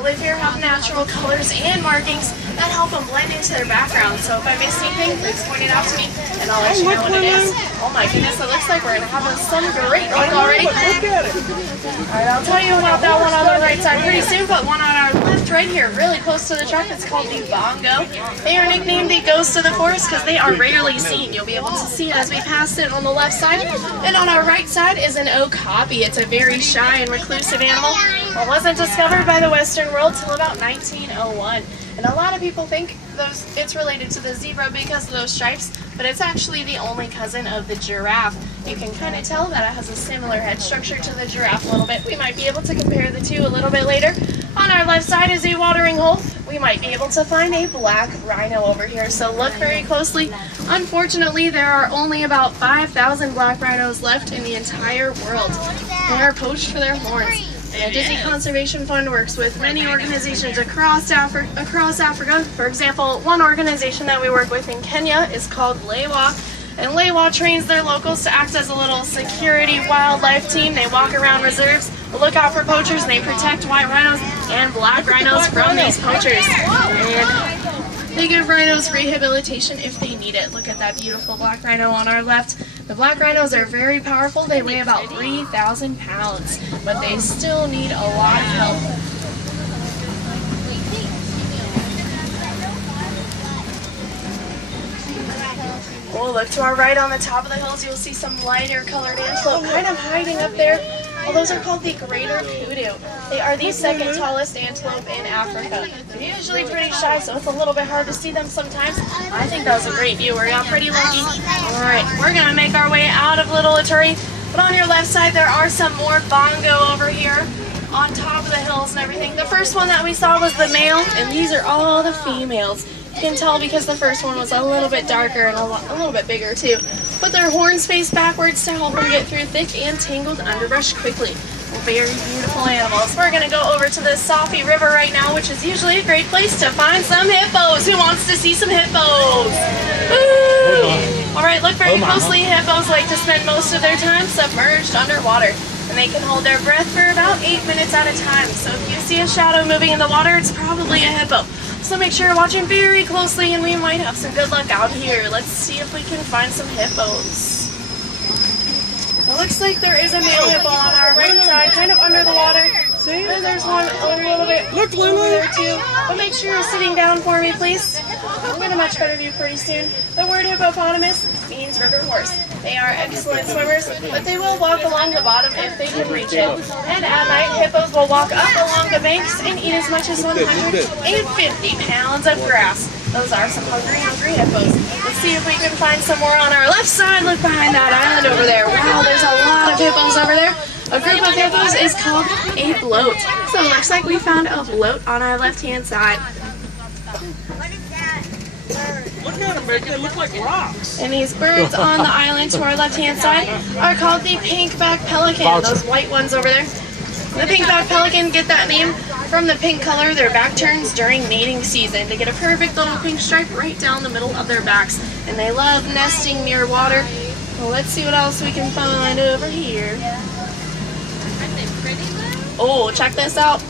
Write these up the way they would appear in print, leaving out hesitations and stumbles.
that live here have natural colors and markings that help them blend into their background. So if I miss anything, please point it out to me and I'll let you know what it is. Oh my goodness, it looks like we're going to have some great luck already. Alright, I'll tell you about that one on the right side pretty soon, but one on our left right here, really close to the truck, it's called the Bongo. They are nicknamed the Ghost of the Forest because they are rarely seen. You'll be able to see it as we pass it on the left side. And on our right side is an okapi. It's a very shy and reclusive animal. It wasn't discovered by the Western world till about 1901. And a lot of people think it's related to the zebra because of those stripes, but it's actually the only cousin of the giraffe. You can kind of tell that it has a similar head structure to the giraffe a little bit. We might be able to compare the two a little bit later. On our left side is a watering hole. We might be able to find a black rhino over here, so look very closely. Unfortunately, there are only about 5,000 black rhinos left in the entire world. They are poached for their horns. The Disney Conservation Fund works with many organizations across Africa. For example, one organization that we work with in Kenya is called LEWA, and LEWA trains their locals to act as a little security wildlife team. They walk around reserves, look out for poachers, and they protect white rhinos and black rhinos from these poachers. And they give rhinos rehabilitation if they need it. Look at that beautiful black rhino on our left. The black rhinos are very powerful. They weigh about 3,000 pounds, but they still need a lot of help. Oh, look to our right on the top of the hills, you'll see some lighter colored antelope kind of hiding up there. Well, those are called the greater kudu. They are the second tallest antelope in Africa. They're usually pretty shy, so it's a little bit hard to see them sometimes. I think that was a great view. We got pretty lucky. Alright, we're going to make our way out of Little Ituri. But on your left side, there are some more bongo over here on top of the hills and everything. The first one that we saw was the male, and these are all the females. You can tell because the first one was a little bit darker and a little bit bigger too. Put their horns face backwards to help them get through thick and tangled underbrush quickly. Very beautiful animals. We're going to go over to the Safi River right now, which is usually a great place to find some hippos. Who wants to see some hippos? Woo! Alright, look very closely. Hippos like to spend most of their time submerged underwater, and they can hold their breath for about 8 minutes at a time. So if you see a shadow moving in the water, it's probably a hippo. So make sure you're watching very closely, and we might have some good luck out here. Let's see if we can find some hippos. It looks like there is a male hippo on our right side, kind of under the water. See? And there's one a little bit over there too. But make sure you're sitting down for me, please. We'll get a much better view pretty soon. The word hippopotamus means river horse. They are excellent swimmers, but they will walk along the bottom if they can reach it. And at night, hippos will walk up along the banks and eat as much as 150 pounds of grass. Those are some hungry hippos. Let's see if we can find some more on our left side. Look behind that island over there. Wow, there's a lot of hippos over there. A group of hippos is called a bloat. So it looks like we found a bloat on our left-hand side. Look at them, they look like rocks. And these birds on the island to our left-hand side are called the pink-backed pelican. Those white ones over there. The pink-backed pelican get that name from the pink color their back turns during mating season. They get a perfect little pink stripe right down the middle of their backs, and they love nesting near water. Well, let's see what else we can find over here. Oh, check this out.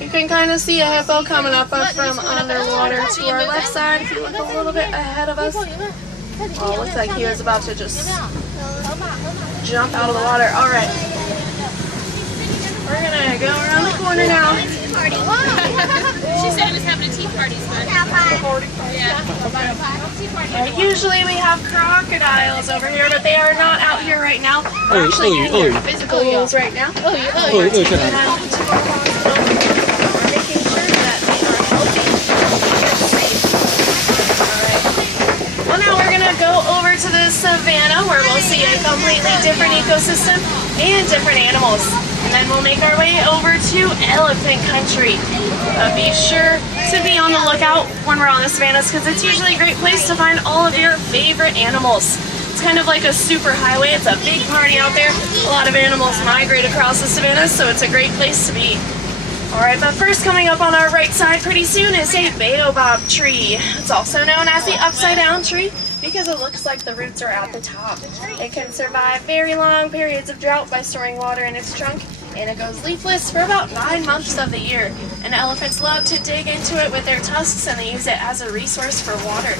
You can kind of see a hippo coming up from underwater to our left side. If you look a little bit ahead of us. Oh, looks like he was about to just jump out of the water. All right. We're gonna go around the corner now. She said he was having a tea party, but usually we have crocodiles over here, but they are not out here right now. We're actually getting their physical wolves right now. We're taking them out to our hospital. We're making sure that they are healthy and safe. Alright. Well, now we're gonna go over to the savannah where we'll see a completely different ecosystem and different animals. And then we'll make our way over to elephant country. Be sure to be on the lookout when we're on the savannas because it's usually a great place to find all of your favorite animals. It's kind of like a super highway. It's a big party out there. A lot of animals migrate across the savannas, so it's a great place to be. Alright, but first coming up on our right side pretty soon is a baobab tree. It's also known as the upside down tree because it looks like the roots are at the top. It can survive very long periods of drought by storing water in its trunk and it goes leafless for about 9 months of the year. And elephants love to dig into it with their tusks, and they use it as a resource for water.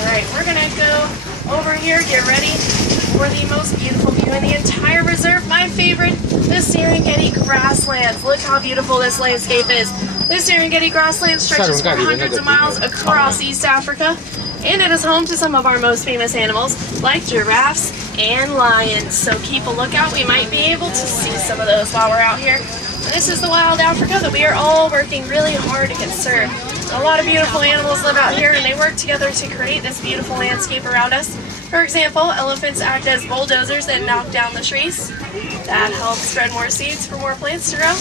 Alright, we're gonna go over here, get ready for the most beautiful view in the entire reserve. My favorite, the Serengeti grasslands. Look how beautiful this landscape is. The Serengeti grassland stretches for hundreds of miles across East Africa, and it is home to some of our most famous animals like giraffes and lions. So keep a lookout. We might be able to see some of those while we're out here. And this is the wild Africa that we are all working really hard to conserve. A lot of beautiful animals live out here, and they work together to create this beautiful landscape around us. For example, elephants act as bulldozers that knock down the trees. That helps spread more seeds for more plants to grow.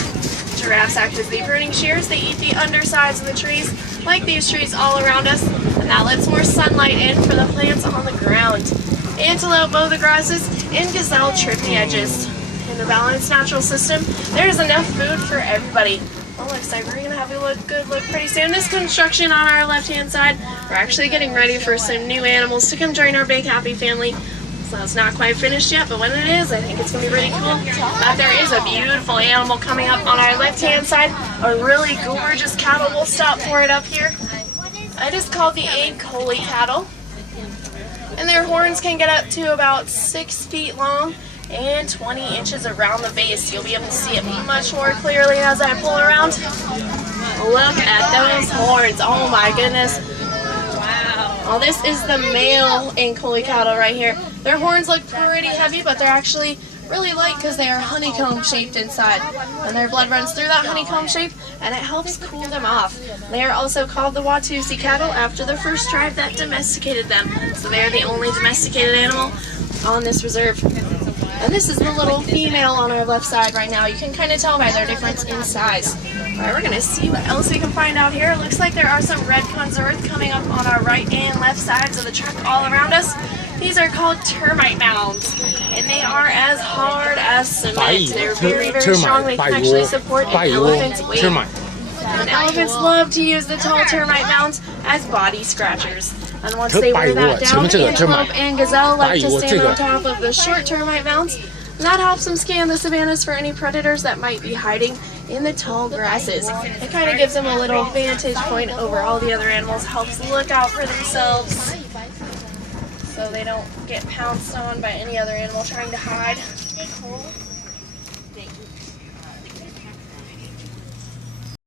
Giraffes act as the pruning shears. They eat the undersides of the trees, like these trees all around us, and that lets more sunlight in for the plants on the ground. Antelope mow the grasses, and gazelle trim the edges. In the balanced natural system, there is enough food for everybody. Well, looks like we're going to have a good look pretty soon. This construction on our left-hand side, we're actually getting ready for some new animals to come join our big happy family. So it's not quite finished yet, but when it is, I think it's going to be pretty cool. But there is a beautiful animal coming up on our left-hand side, a really gorgeous cattle. We'll stop for it up here. It is called the Ankole cattle, and their horns can get up to about 6 feet long and 20 inches around the base. You'll be able to see it much more clearly as I pull around. Look at those horns. Oh my goodness. Wow. Well, this is the male Ankole cattle right here. Their horns look pretty heavy, but they're actually really light because they are honeycomb shaped inside. And their blood runs through that honeycomb shape, and it helps cool them off. They are also called the Watusi cattle after the first tribe that domesticated them. So they are the only domesticated animal on this reserve. And this is the little female on our left side right now. You can kind of tell by their difference in size. Alright, we're going to see what else we can find out here. It looks like there are some red cones of earth coming up on our right and left sides of the truck all around us. These are called termite mounds, and they are as hard as cement. They're very, very strong. They can actually support an elephant's weight. And elephants love to use the tall termite mounds as body scratchers. And once they wear that down, antelope and gazelle like to stand on top of the short termite mounds. And that helps them scan the savannas for any predators that might be hiding in the tall grasses. It kind of gives them a little vantage point over all the other animals, helps look out for themselves so they don't get pounced on by any other animal trying to hide.